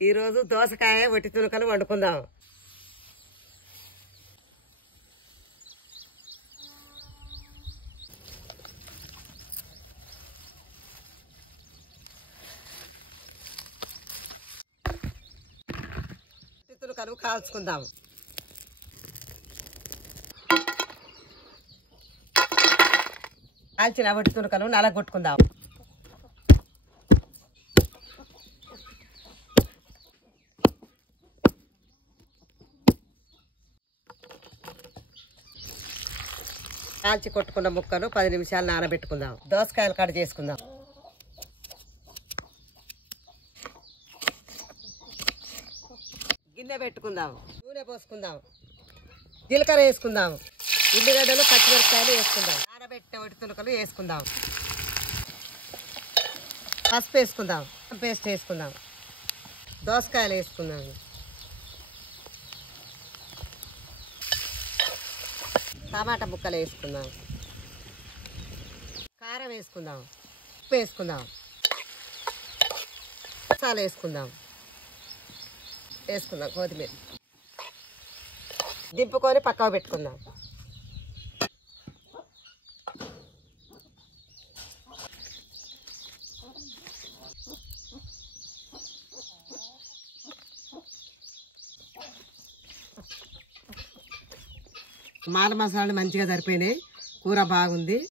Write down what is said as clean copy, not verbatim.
ఈరోజు దోసకాయ వట్టి తునకలు వండుకుందాం. వట్టి తునకలు కాల్చుకుందాం. కాల్చిన వట్టి తునకలు నలగొట్టుకుందాం. కాల్చి కొట్టుకున్న ముక్కలు 10 నిమిషాలు నానబెట్టుకుందాం. దోసకాయలు కట్ చేసుకుందాం. గిన్నె పెట్టుకుందాం. నూనె పోసుకుందాం. జీలకర్ర వేసుకుందాం. ఉల్లిగడ్డలు పచ్చిమిరపకాయలు వేసుకుందాం. నానబెట్టిన వట్టి తునకలు వేసుకుందాం. పసుపు వేసుకుందాం. పేస్ట్ వేసుకుందాం. దోసకాయలు వేసుకుందాం. టమాటా ముక్కలు వేసుకుందాం. కారం వేసుకుందాం. ఉప్పు వేసుకుందాం. మసాలా వేసుకుందాం. కొత్తిమీర దింపుకొని పక్కకు పెట్టుకుందాం. మాల మసాలాలు మంచిగా సరిపోయినాయి. కూర బాగుంది.